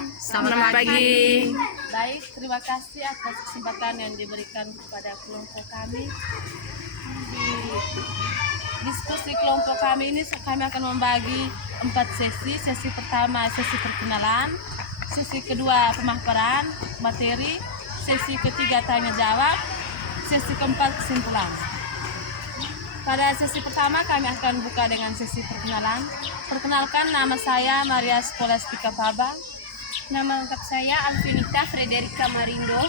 Selamat pagi. Baik, terima kasih atas kesempatan yang diberikan kepada kelompok kami. Di diskusi kelompok kami ini kami akan membagi 4 sesi. Sesi pertama sesi perkenalan, sesi kedua pemaparan materi, sesi ketiga tanya jawab, sesi keempat kesimpulan. Pada sesi pertama kami akan buka dengan sesi perkenalan. Perkenalkan, nama saya Maria Skolastika Paba. Nama lengkap saya Alvinita Frederika Marindo.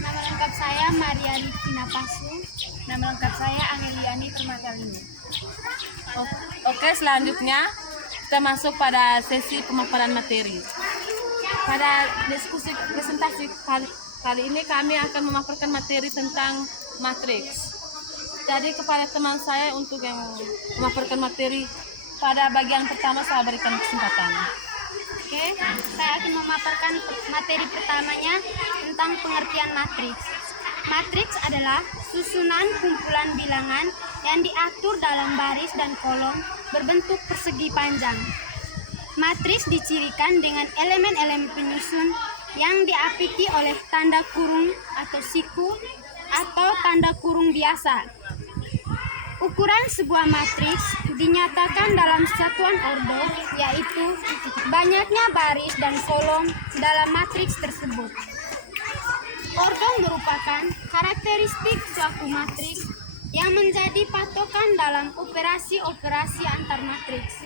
Nama lengkap saya Maria Livina Pasu. Nama lengkap saya Angeliani Permatalini. Oke, selanjutnya kita masuk pada sesi pemaparan materi. Pada diskusi presentasi kali ini kami akan memaparkan materi tentang matriks. Jadi kepada teman saya untuk yang memaparkan materi pada bagian pertama saya berikan kesempatan. Oke, saya akan memaparkan materi pertamanya tentang pengertian matriks. Matriks adalah susunan kumpulan bilangan yang diatur dalam baris dan kolom berbentuk persegi panjang. Matriks dicirikan dengan elemen-elemen penyusun yang diapiti oleh tanda kurung atau siku atau tanda kurung biasa. Ukuran sebuah matriks dinyatakan dalam satuan ordo, yaitu banyaknya baris dan kolom dalam matriks tersebut. Ordo merupakan karakteristik suatu matriks yang menjadi patokan dalam operasi-operasi antar matriks.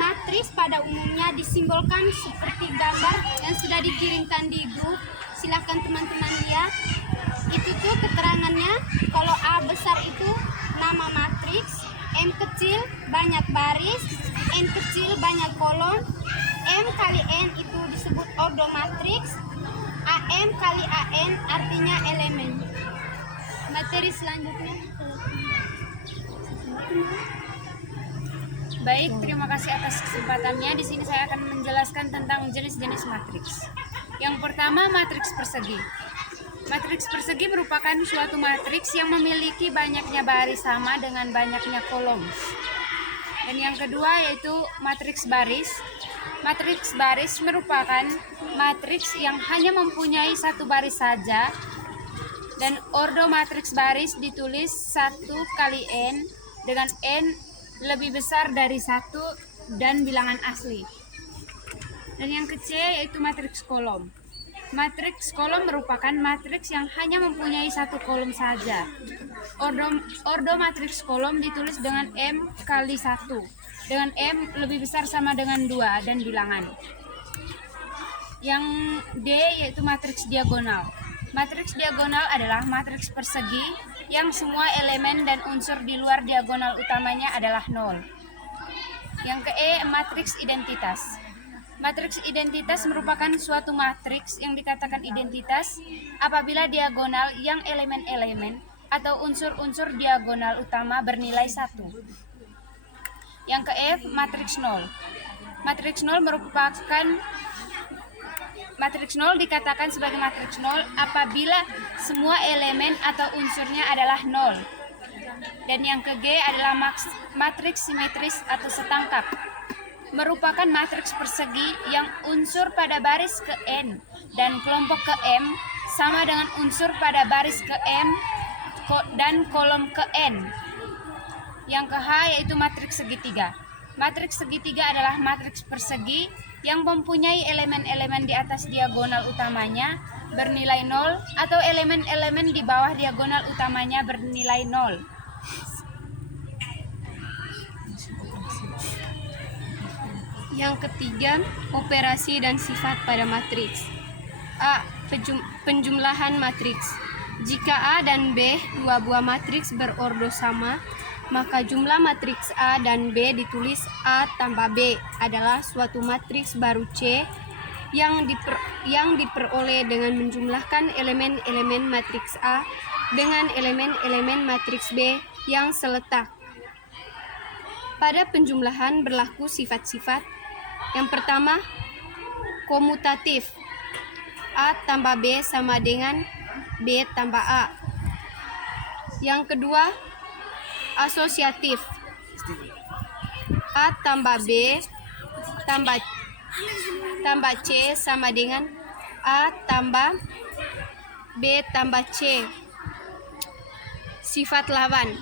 Matriks pada umumnya disimbolkan seperti gambar yang sudah dikirimkan di grup. Silahkan teman-teman lihat. Itu tuh keterangannya. Kalau A besar itu nama matriks, M kecil banyak baris, N kecil banyak kolom, M kali N itu disebut ordo matriks, AM kali AN artinya elemen. Materi selanjutnya. Baik, terima kasih atas kesempatannya. Di sini saya akan menjelaskan tentang jenis-jenis matriks. Yang pertama, matriks persegi. Matriks persegi merupakan suatu matriks yang memiliki banyaknya baris sama dengan banyaknya kolom. Dan yang kedua yaitu matriks baris. Matriks baris merupakan matriks yang hanya mempunyai satu baris saja. Dan ordo matriks baris ditulis 1 kali N dengan N lebih besar dari 1 dan bilangan asli. Dan yang ketiga yaitu matriks kolom. Matriks kolom merupakan matriks yang hanya mempunyai satu kolom saja. Ordo matriks kolom ditulis dengan M kali 1, dengan M lebih besar sama dengan 2 dan bilangan. Yang D yaitu matriks diagonal. Matriks diagonal adalah matriks persegi yang semua elemen dan unsur di luar diagonal utamanya adalah 0. Yang ke E, matriks identitas. Matriks identitas merupakan suatu matriks yang dikatakan identitas apabila diagonal yang elemen-elemen atau unsur-unsur diagonal utama bernilai 1. Yang ke F, matriks 0. Matriks 0 dikatakan sebagai matriks 0 apabila semua elemen atau unsurnya adalah 0. Dan yang ke G adalah matriks simetris atau setangkap. Merupakan matriks persegi yang unsur pada baris ke N dan kelompok ke M sama dengan unsur pada baris ke M dan kolom ke N. Yang ke H yaitu matriks segitiga. Matriks segitiga adalah matriks persegi yang mempunyai elemen-elemen di atas diagonal utamanya bernilai 0 atau elemen-elemen di bawah diagonal utamanya bernilai 0. Yang ketiga, operasi dan sifat pada matriks. A. Penjumlahan matriks. Jika A dan B dua buah matriks berordo sama, maka jumlah matriks A dan B ditulis A tambah B adalah suatu matriks baru C yang diperoleh dengan menjumlahkan elemen-elemen matriks A dengan elemen-elemen matriks B yang seletak. Pada penjumlahan berlaku sifat-sifat. Yang pertama, komutatif. A tambah B sama dengan B tambah A. Yang kedua, asosiatif. A tambah B tambah tambah C sama dengan A tambah B tambah C. Sifat lawan.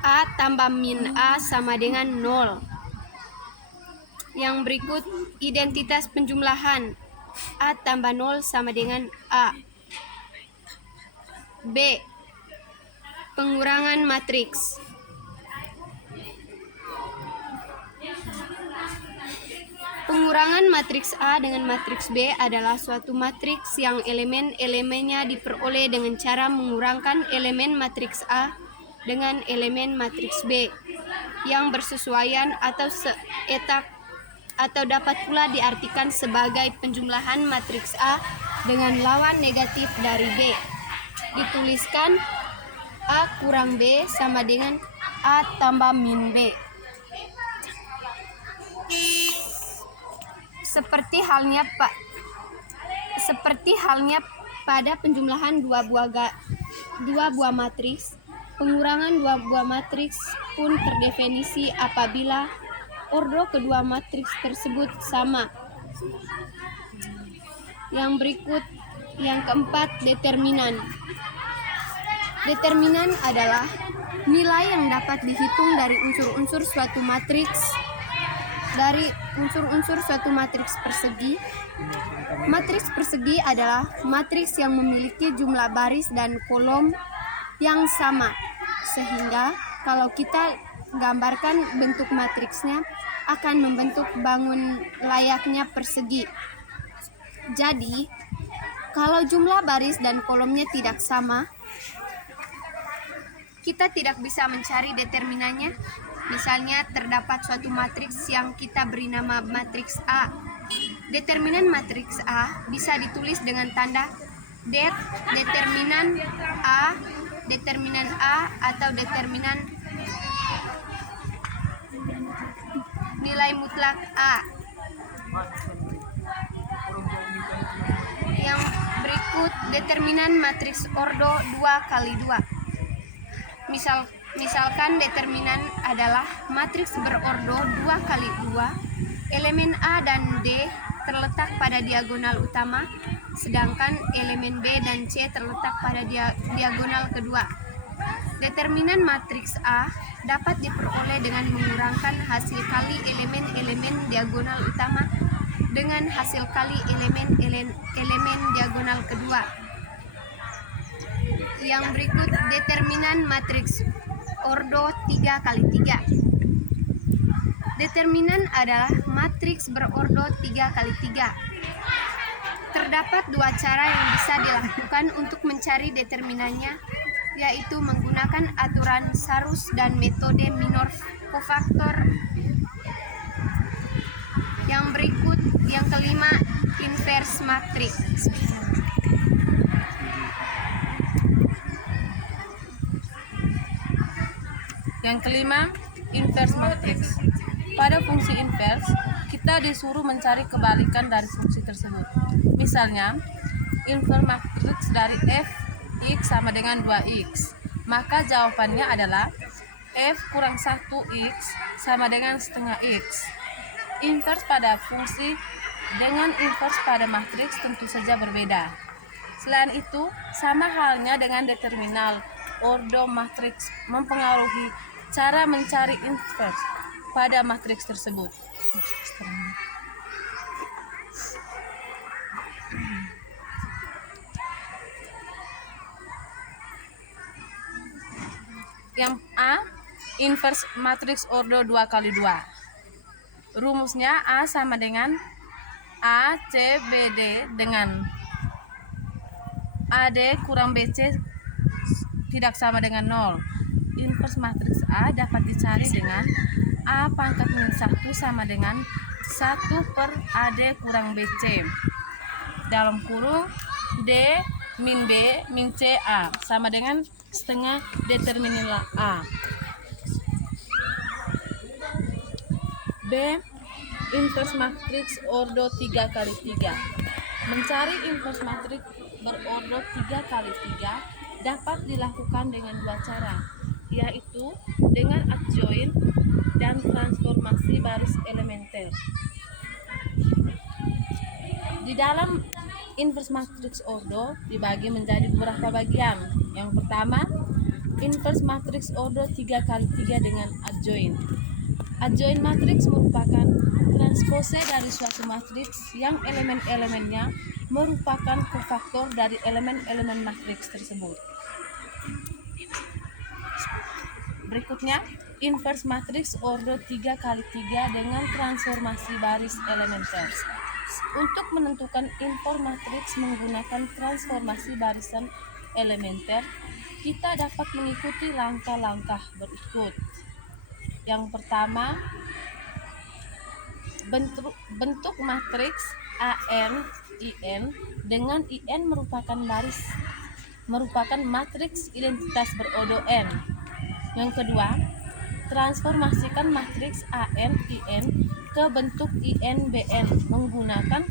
A tambah min A sama dengan 0. Yang berikut identitas penjumlahan. A tambah 0 sama dengan A. B. Pengurangan matriks. Pengurangan matriks A dengan matriks B adalah suatu matriks yang elemen-elemennya diperoleh dengan cara mengurangkan elemen matriks A dengan elemen matriks B yang bersesuaian atau seetak, atau dapat pula diartikan sebagai penjumlahan matriks A dengan lawan negatif dari B. Dituliskan A kurang B sama dengan A tambah min B. Seperti halnya pada penjumlahan dua buah matriks, pengurangan dua buah matriks pun terdefinisi apabila ordo kedua matriks tersebut sama. Yang berikut, yang keempat, determinan. Determinan adalah nilai yang dapat dihitung dari unsur-unsur suatu matriks persegi. Matriks persegi adalah matriks yang memiliki jumlah baris dan kolom yang sama, sehingga kalau kita gambarkan bentuk matriksnya akan membentuk bangun layaknya persegi. Jadi, kalau jumlah baris dan kolomnya tidak sama, kita tidak bisa mencari determinannya. Misalnya terdapat suatu matriks yang kita beri nama matriks A. Determinan matriks A bisa ditulis dengan tanda determinan A atau determinan nilai mutlak A. Yang berikut, determinan matriks ordo 2x2. Misalkan determinan adalah matriks berordo 2x2, elemen A dan D terletak pada diagonal utama, sedangkan elemen B dan C terletak pada diagonal kedua. Determinan matriks A dapat diperoleh dengan mengurangkan hasil kali elemen-elemen diagonal utama dengan hasil kali elemen diagonal kedua. Yang berikut, determinan matriks ordo 3x3. Determinan adalah matriks berordo 3x3. Terdapat dua cara yang bisa dilakukan untuk mencari determinannya, yaitu menggunakan aturan Sarus dan metode minor cofactor. Yang berikut, yang kelima, inverse matriks. Yang kelima, inverse matriks. Pada fungsi inverse, kita disuruh mencari kebalikan dari fungsi tersebut. Misalnya, inverse matriks dari f x sama dengan 2x, maka jawabannya adalah f kurang 1x sama dengan setengah x. Inverse pada fungsi dengan inverse pada matriks tentu saja berbeda. Selain itu, sama halnya dengan determinal, ordo matriks mempengaruhi cara mencari inverse pada matriks tersebut. Yang A, inverse matriks ordo 2x2. Rumusnya A sama dengan A C B D dengan AD kurang BC tidak sama dengan 0. Inverse matriks A dapat dicari dengan A pangkat min 1 sama dengan 1 per AD kurang BC. Dalam kurung D min B min C A sama dengan setengah determinan A. B, inverse matriks ordo 3x3. Mencari inverse matriks berordo 3x3 dapat dilakukan dengan dua cara, yaitu dengan adjoint dan transformasi baris elementer. Di dalam inverse matrix order dibagi menjadi beberapa bagian. Yang pertama, inverse matrix order 3x3 dengan adjoint. Adjoint matrix merupakan transpose dari suatu matriks yang elemen-elemennya merupakan kofaktor dari elemen-elemen matriks tersebut. Berikutnya, inverse matrix order 3x3 dengan transformasi baris elementer. Untuk menentukan inverse matrix menggunakan transformasi barisan elementer, kita dapat mengikuti langkah-langkah berikut. Yang pertama, bentuk matriks AN IN dengan IN merupakan matriks identitas berodo N. Yang kedua, transformasikan matriks AN IN ke bentuk IN BN menggunakan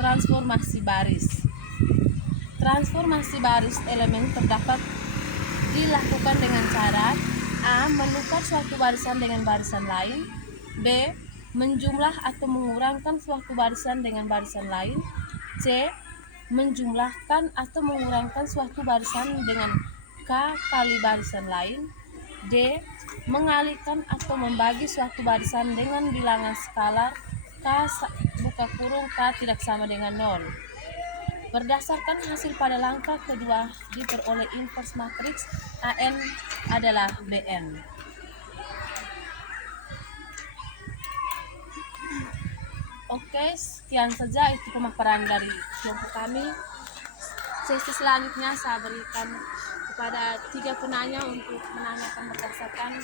transformasi baris. Transformasi baris elemen terdapat dilakukan dengan cara A. Menukar suatu barisan dengan barisan lain, B. Menjumlah atau mengurangkan suatu barisan dengan barisan lain, C. Menjumlahkan atau mengurangkan suatu barisan dengan K kali barisan lain, D. Mengalihkan atau membagi suatu barisan dengan bilangan skalar K buka kurung K tidak sama dengan 0. Berdasarkan hasil pada langkah kedua diperoleh inverse matriks AN adalah BN. Oke, sekian saja itu pemaparan dari kelompok kami. Sesi selanjutnya saya berikan kepada 3 penanya untuk menanyakan berdasarkan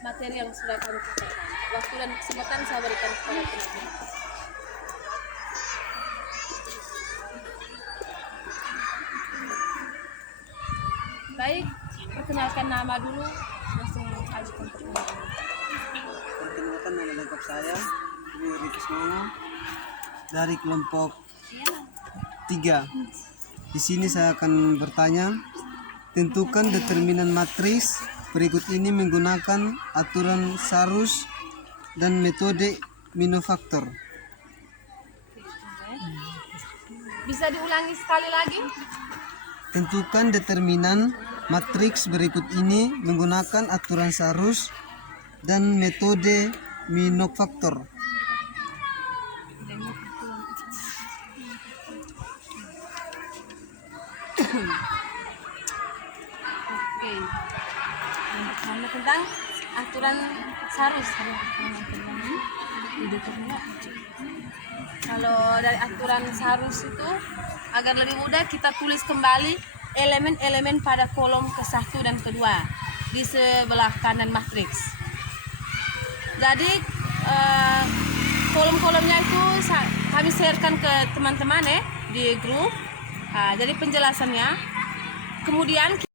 materi yang sudah kami paparkan. Waktu dan kesempatan saya berikan kepada penanya. Baik, perkenalkan nama dulu, langsung ajukan pertanyaan. Perkenalkan, nama lengkap saya Dwi Kismono dari kelompok 3. Di sini saya akan bertanya, tentukan determinan matriks berikut ini menggunakan aturan Sarus dan metode minofaktor. Bisa diulangi sekali lagi? Tentukan determinan matriks berikut ini menggunakan aturan Sarus dan metode minofaktor. Oke. Yang pertama tentang aturan Sarus. Kalau dari aturan Sarus itu agar lebih mudah kita tulis kembali elemen-elemen pada kolom ke-1 dan ke-2 di sebelah kanan matriks. Jadi kolom-kolomnya itu kami sharekan ke teman-teman di grup. Jadi penjelasannya kemudian